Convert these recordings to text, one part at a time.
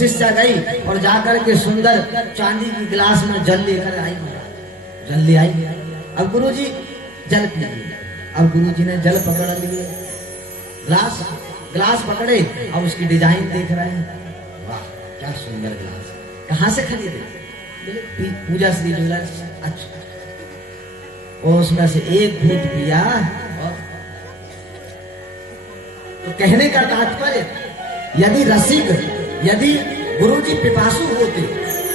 शिष्या गई और जाकर के सुंदर चांदी की गिलास में जल लेकर आई, जल ले आई। अब गुरुजी जल पीजिए। अब गुरुजी ने जल पकड़ लिए, गिलास गिलास पकड़े, अब उसकी डिजाइन देख रहे हैं, वाह क्या सुंदर गिलास, कहाँ से खरीदे? पूजा श्री ज्वेलर्स। अच्छा, और उसमें से एक घूंट पिया। और तो कहने का तात्पर्य, यदि रसिक, यदि गुरुजी पिपासु होते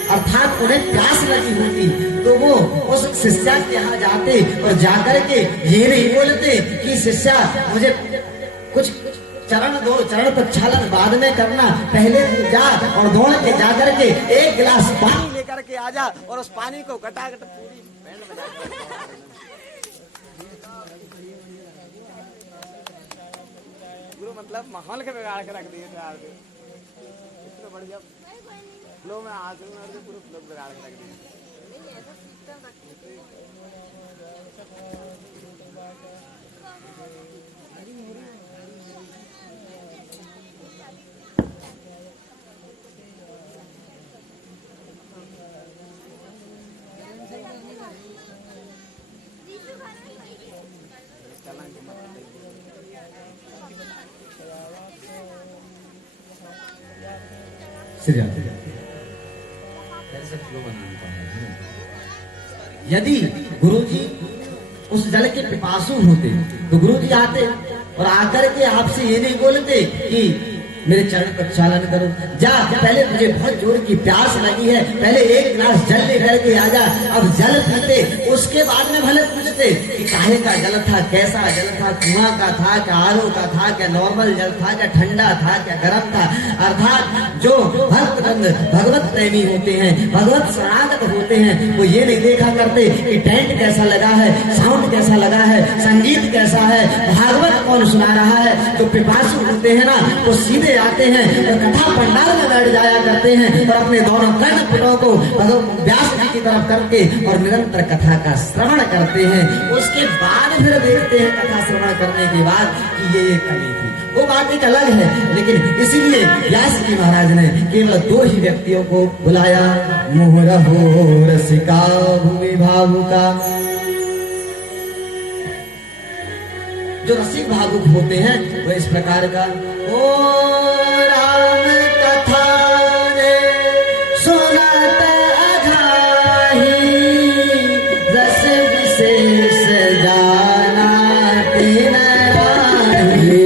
अर्थात उन्हें प्यास लगी होती तो वो उस शिष्या के यहाँ जाते और जाकर के ये नहीं बोलते कि शिष्या मुझे कुछ चरण दो, चरण प्रक्षालन बाद में करना, पहले जा और दौड़ के जाकर के एक गिलास पानी लेकर के आ जा और उस पानी को कटाकट पूरी बैंड बजा। गुरु मतलब माहौल के बिगाड़ के रख दिए थे, इतना बढ़िया फ्लो में आज पूरे फ्लो बिगाड़ के रख दिए। यदि गुरुजी उस जल के पिपासु होते तो गुरुजी आते और आकर के आपसे ये नहीं बोलते कि मेरे चरण प्रक्षालन करो, जा पहले मुझे बहुत जोर की प्यास लगी है, पहले एक गिलास जल लेकर के आ जा। अब जल पीते, उसके बाद में भले पूछते कि काहे का जल था, कैसा जल था, कुआं का था क्या, आरओ का था क्या, नॉर्मल जल था क्या, ठंडा था क्या, गर्म था। अर्थात जो भक्त भगवत प्रेमी होते हैं, भगवत शरणागत होते हैं, वो ये नहीं देखा करते कि टेंट कैसा लगा है, साउंड कैसा लगा है, संगीत कैसा है, भागवत कौन सुना रहा है। जो पिपासु होते हैं ना, वो सीधे आते हैं और कथा पंडाल में बैठ जाया करते हैं और अपने दोनों कर्णपुटों को व्यास जी की तरफ करके और निरंतर कथा का श्रवण करते हैं। उसके बाद फिर देखते हैं कथा श्रवण करने के बाद कि ये कमी थी, वो बात एक अलग है। लेकिन इसीलिए व्यास जी महाराज ने केवल 2 ही व्यक्तियों को बुलाया, मुहुरहो रसिका भूमि भावुका। जो रसिक भावुक होते हैं वो इस प्रकार का, ओ राम कथा रे सुनत अघाही, रस विशेष जाना तिन राही।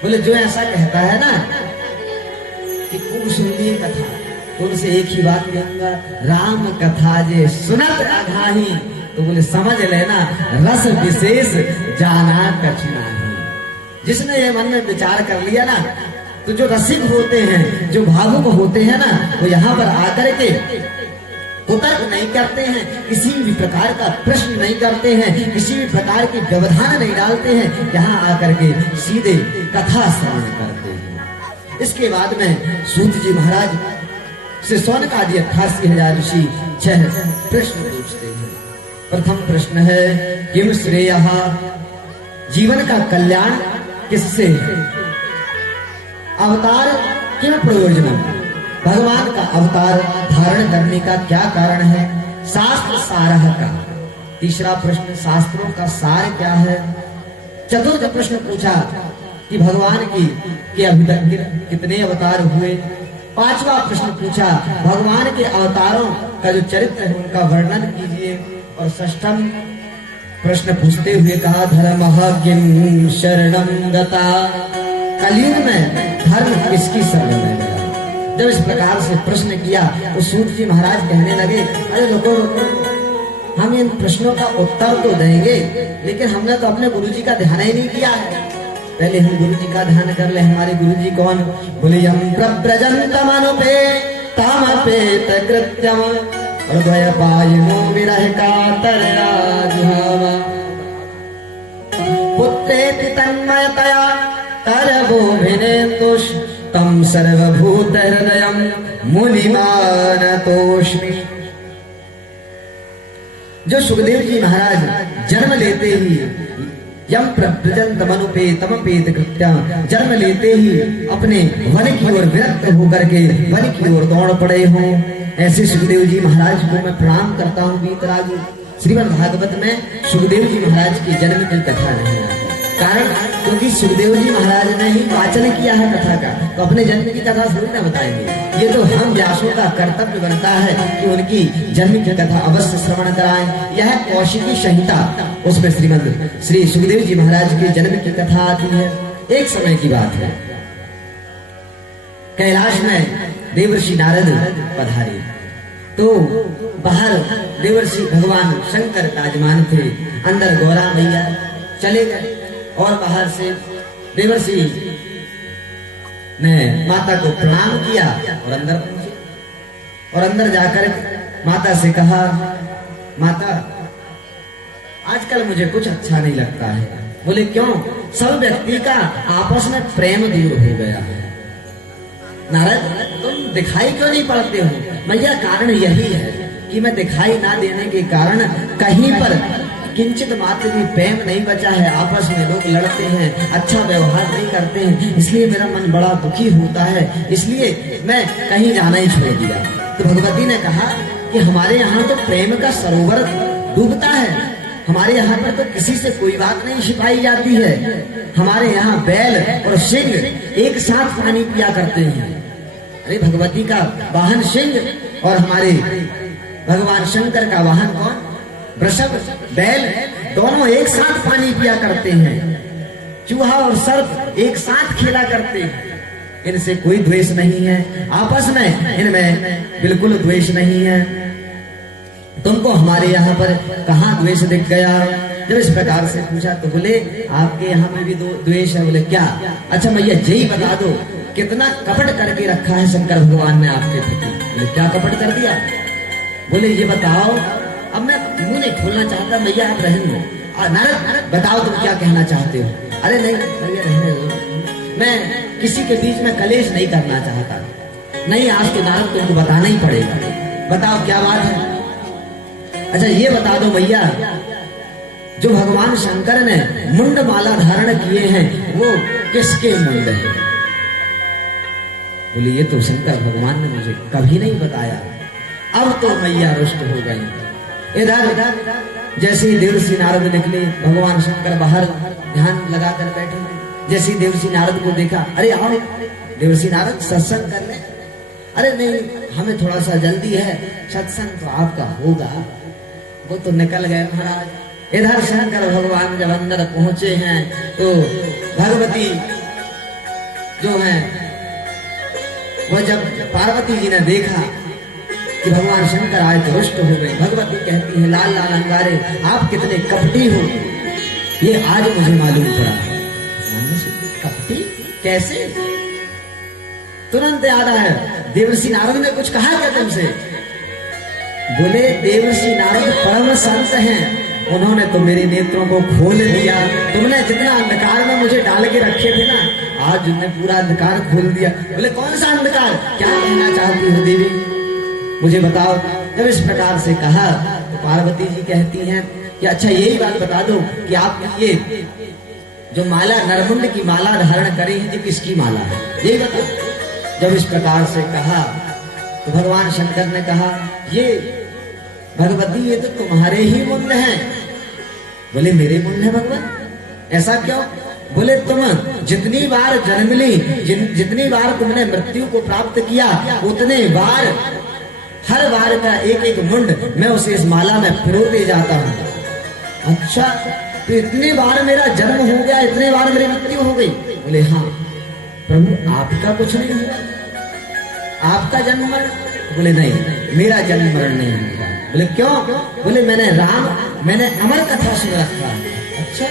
बोले जो ऐसा कहता है ना कि खूब सुनिए कथा, तो उनसे एक ही बात कहूंगा, राम कथा जे सुनत अघाही, तो बोले समझ लेना रस विशेष जाना कठिनाई। जिसने ये मन में विचार कर लिया ना, तो जो रसिक होते हैं, जो भावुक होते हैं ना, वो यहाँ पर आकर के तर्क नहीं करते हैं, किसी भी प्रकार का प्रश्न नहीं करते हैं, किसी भी प्रकार की व्यवधान नहीं डालते हैं, यहाँ आकर के सीधे कथा श्रवण करते हैं। इसके बाद में सूत जी महाराज से सौनक आदि 88,000 ऋषि 6 प्रश्न पूछते हैं। प्रथम प्रश्न है किम श्रेयः, जीवन का कल्याण किससे है? अवतार किम प्रयोजनम, भगवान का अवतार धारण करने का क्या कारण है? शास्त्र सारः का। तीसरा प्रश्न शास्त्रों का सार क्या है? चतुर्थ प्रश्न पूछा कि भगवान की अभी तक कितने अवतार हुए? पांचवा प्रश्न पूछा भगवान के अवतारों का जो चरित्र है उनका वर्णन कीजिए। और षष्ठम प्रश्न पूछते हुए कहा धर्मः किम शरणं गता, कलयुग में धर्म किसकी शरण में गया? जब इस प्रकार से प्रश्न किया तो सूत जी महाराज कहने लगे अरे रुको रुको, हम इन प्रश्नों का उत्तर तो देंगे लेकिन हमने तो अपने गुरु जी का ध्यान ही नहीं किया है। पहले हम गुरु जी का ध्यान कर ले। हमारे गुरु जी कौन? बोले यम प्रव्रजन्तमनुपे तामपेत कृत्यम हृदयपायनो विरह कातरराजुहावा पुत्रेति तन्मयतया तरवोभिनेन्दुष तम सर्वभूत हृदयं मुनिमानतोष्मि। जो सुखदेव जी महाराज जन्म लेते ही यम प्रव्रजन्तमनुपेतमपेत कृत्यम, जन्म लेते ही अपने वन की ओर विरक्त होकर के वन की ओर दौड़ पड़े हों, ऐसे सुखदेव जी महाराज को मैं प्रणाम करता हूँ। वीतरागी श्रीमद् भागवत में सुखदेव जी महाराज की जन्म की कथा नहीं आती, कारण क्योंकि सुखदेव जी महाराज ने ही वाचन किया है कथा का, तो अपने जन्म की कथा जरूर न बताएंगे। ये तो हम व्यासों का कर्तव्य बनता है कि उनकी जन्म की कथा अवश्य श्रवण कराएं। यह कौशिकी संहिता, उसमें श्री सुखदेव जी महाराज के जन्म की कथा आती है। एक समय की बात है, कैलाश में देवर्षि नारद पधारे तो बाहर देवर्षि भगवान शंकर विराजमान थे, अंदर गौरा मैया चले गए और बाहर से देवर्षि ने माता को प्रणाम किया और अंदर पहुंचे और अंदर जाकर माता से कहा माता आजकल मुझे कुछ अच्छा नहीं लगता है। बोले क्यों? सब व्यक्ति का आपस में प्रेम दूर हो गया है। नारद तुम दिखाई क्यों नहीं पड़ते हो? मैया कारण यही है कि मैं दिखाई ना देने के कारण कहीं पर किंचित मात्र भी प्रेम नहीं बचा है। आपस में लोग लड़ते हैं, अच्छा व्यवहार नहीं करते हैं, इसलिए मेरा मन बड़ा दुखी होता है, इसलिए मैं कहीं जाना ही छोड़ दिया। तो भगवती ने कहा कि हमारे यहाँ तो प्रेम का सरोवर डूबता है, हमारे यहाँ पर तो किसी से कोई बात नहीं छिपाई जाती है। हमारे यहाँ बैल और सिंह एक साथ पानी पिया करते हैं। अरे भगवती का वाहन सिंह और हमारे भगवान शंकर का वाहन कौन? वृषभ, बैल, दोनों एक साथ पानी पिया करते हैं। चूहा और सर्प एक साथ खेला करते हैं। इनसे कोई द्वेष नहीं है, आपस में इनमें बिल्कुल द्वेष नहीं है। तुमको हमारे यहाँ पर कहाँ द्वेष दिख गया? जब इस प्रकार से पूछा तो बोले आपके यहाँ में भी द्वेष है। बोले क्या? अच्छा मैया यही बता दो कितना कपट करके रखा है शंकर भगवान ने आपके प्रति। बोले क्या कपट कर दिया? बोले ये बताओ। अब मैं मुंह नहीं खोलना चाहता, मैया आप रहने दो। नारद बताओ तुम क्या कहना चाहते हो? अरे नहीं भैया रहने दो, मैं किसी के बीच में कलेश नहीं करना चाहता। नहीं आज के नारद तुमको बताना ही पड़ेगा। बताओ क्या बात है? अच्छा ये बता दो भैया, जो भगवान शंकर ने मुंड माला धारण किए हैं वो किसके मुंड है? बोले ये तो शंकर भगवान ने मुझे कभी नहीं बताया। अब तो मैया रुष्ट हो गई। इधर जैसे ही देवर्षि नारद निकले, भगवान शंकर बाहर ध्यान लगाकर बैठे। जैसे ही देवर्षि नारद को देखा, अरे आओ देवर्षि नारद सत्संग कर ले। अरे नहीं हमें थोड़ा सा जल्दी है, सत्संग तो आपका होगा। वो तो निकल गए महाराज। इधर शंकर भगवान जब अंदर पहुंचे हैं तो भगवती जो है वो जब पार्वती जी ने देखा कि भगवान शंकर आए तो रुष्ट हो गए। भगवती कहती है लाल लाल अंगारे आप कितने कपटी हो, ये आज मुझे मालूम पड़ा। कपटी कैसे? तुरंत याद आया देवर्षि नारद ने कुछ कहा क्या तुमसे? बोले देवर्षि नारद परम संत हैं, उन्होंने तो मेरे नेत्रों को खोल दिया। तुमने जितना अंधकार में मुझे डाल के रखे थे ना, आज उन्होंने पूरा अंधकार खोल दिया। बोले कौन सा अंधकार? क्या कहना चाहती हो देवी, मुझे बताओ। जब इस प्रकार से कहा तो पार्वती जी कहती हैं कि अच्छा यही बात बता दो कि आप ये जो माला नरमुंड की माला धारण करी है, जो किसकी माला है, यही बता। जब इस प्रकार से कहा तो भगवान शंकर ने कहा, ये भगवती ये तो तुम्हारे ही मुंड हैं। बोले मेरे मुंड है भगवान, ऐसा क्यों? बोले तुम जितनी बार जन्म ली, जितनी बार तुमने मृत्यु को प्राप्त किया, उतने बार हर बार का एक एक मुंड मैं उसे इस माला में पिरोते जाता हूँ। अच्छा, तो इतनी बार मेरा जन्म हो गया, इतने बार मेरी मृत्यु हो गई? बोले हाँ प्रभु, आपका कुछ नहीं हुआ, आपका जन्म मरण? बोले नहीं, मेरा जन्म मरण नहीं हुआ। बोले क्यों? बोले मैंने अमर कथा सुन रखा। अच्छा,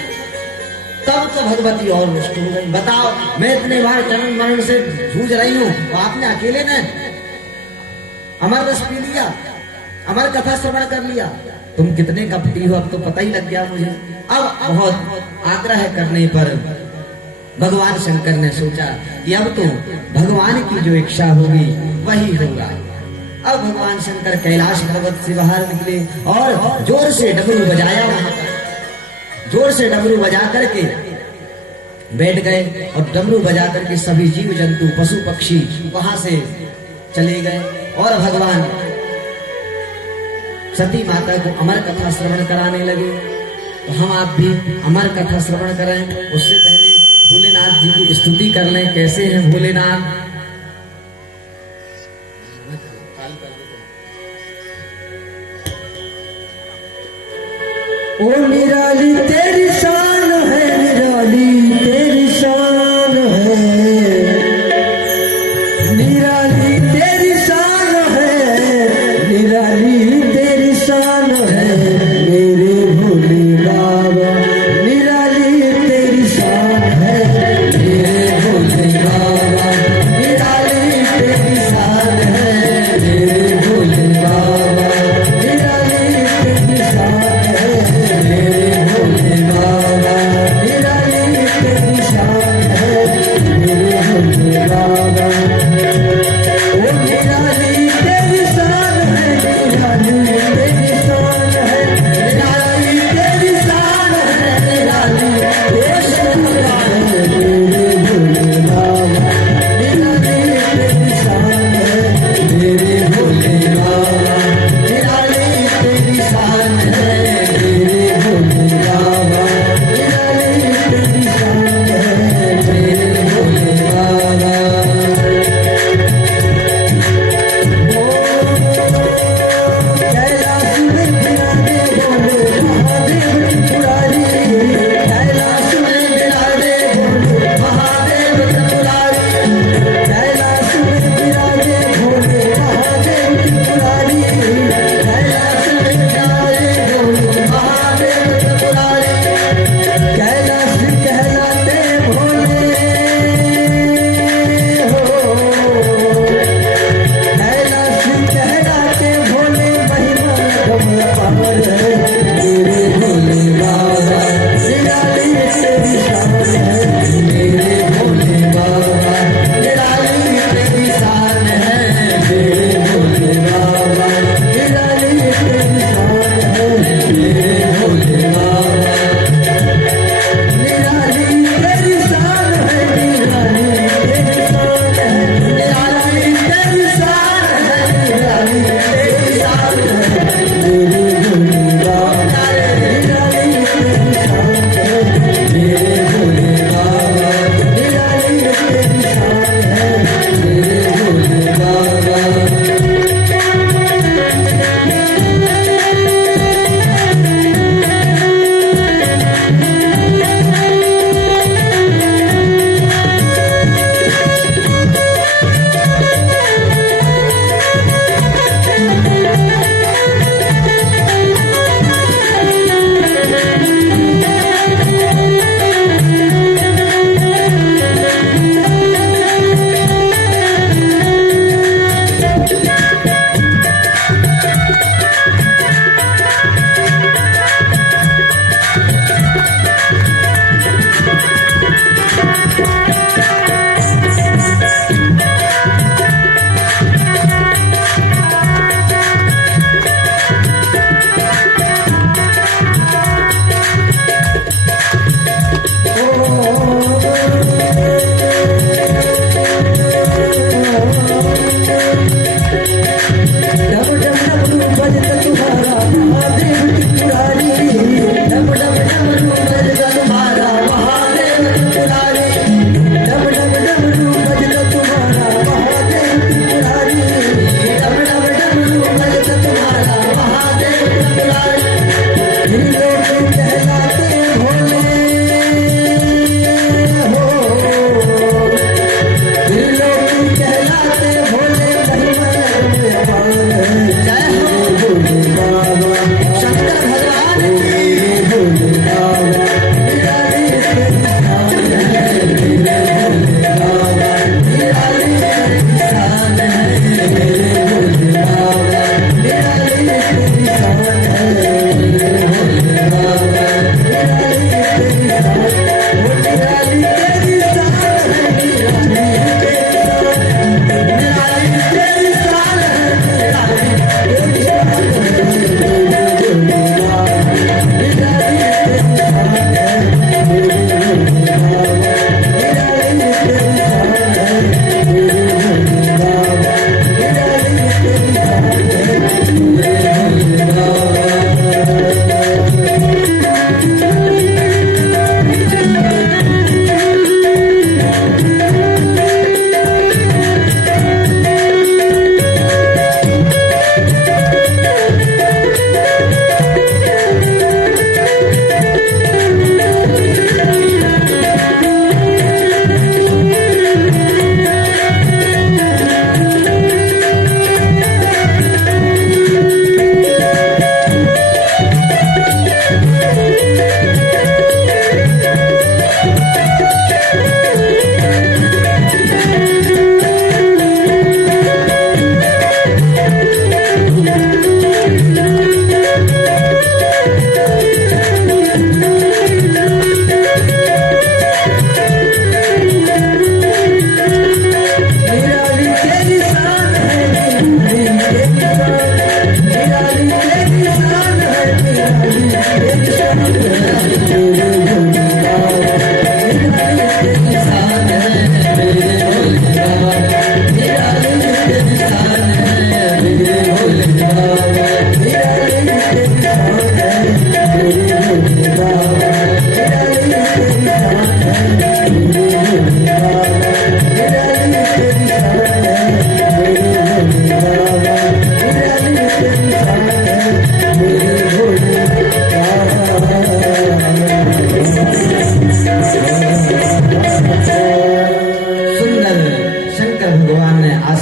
तब तो भगवती और रुष्ट हो गई। बताओ, मैं इतने बार जन्म मरण से जूझ रही हूँ, तो आपने अकेले ने अमर रस पी लिया, अमर कथा श्रवण कर लिया। तुम कितने कपटी हो, अब तो पता ही लग गया मुझे। अब बहुत आग्रह करने पर भगवान शंकर ने सोचा कि अब तो भगवान की जो इच्छा होगी वही होगा। अब भगवान शंकर कैलाश पर्वत से बाहर निकले और जोर से डमरू बजाया। वहां पर जोर से डमरू बजा करके बैठ गए और डमरू बजा करके सभी जीव जंतु पशु पक्षी वहां से चले गए और भगवान सती माता को अमर कथा श्रवण कराने लगे। तो हम आप भी अमर कथा श्रवण करें, उससे पहले भोलेनाथ जी की स्तुति कर लें। कैसे हैं भोलेनाथ? ओ निराली तेरी शान है, निराली तेरी शान है, निराली तेरी शान है, निराली तेरी शान है मेरे भोले बाबा, निराली तेरी शान है मेरे भोले बाबा, निराली तेरी शान है मेरे भोले बाबा, निराली तेरी शान है मेरे भोले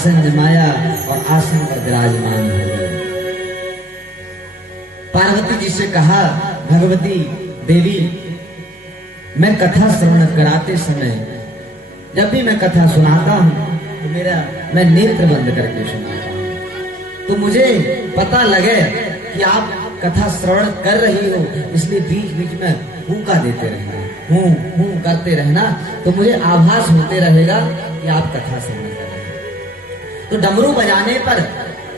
आसन जमाया और आसन पर विराजमान हो गए। पार्वती जी से कहा, भगवती देवी, मैं कथा श्रवण कराते समय जब भी मैं कथा सुनाता हूँ तो मैं नेत्र बंद करके सुनाता हूँ, तो मुझे पता लगे कि आप कथा श्रवण कर रही हो, इसलिए बीच बीच में हुक्का देते रहना, हूँ करते रहना, तो मुझे आभास होते रहेगा कि आप कथा श्रवण कर रहे हैं। तो डमरू बजाने पर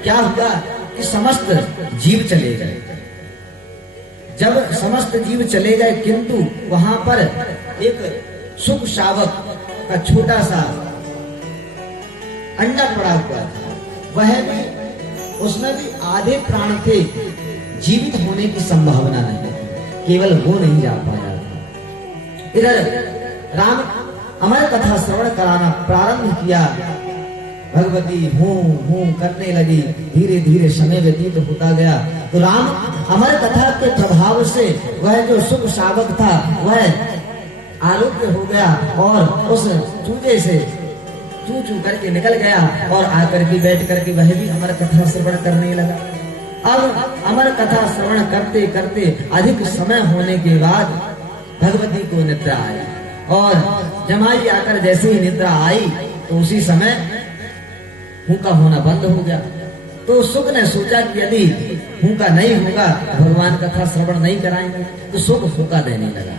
क्या हुआ कि समस्त जीव चले गए। जब समस्त जीव चले गए, किंतु वहां पर एक सुख शावक का छोटा सा अंडा पड़ा हुआ था, वह भी, उसमें भी आधे प्राण थे, जीवित होने की संभावना नहीं, केवल वो नहीं जा पाया था। इधर राम अमर कथा श्रवण कराना प्रारंभ किया। भगवती हूं करने लगी, धीरे धीरे समय व्यतीत होता गया। तो राम अमर कथा के प्रभाव से वह जो सुख शावक था वह आरोग्य हो गया और उस चूजे से चू करके निकल गया और आकर के बैठ करके वह भी अमर कथा श्रवण करने लगा। अब अमर कथा श्रवण करते करते अधिक समय होने के बाद भगवती को निद्रा आई और जमाई आकर जैसे ही निद्रा आई तो उसी समय हुक्का होना बंद हो गया। तो सुख ने सोचा कि यदि हुक्का नहीं होगा, भगवान कथा श्रवण नहीं कराएंगे, तो सुख हुक्का देने लगा।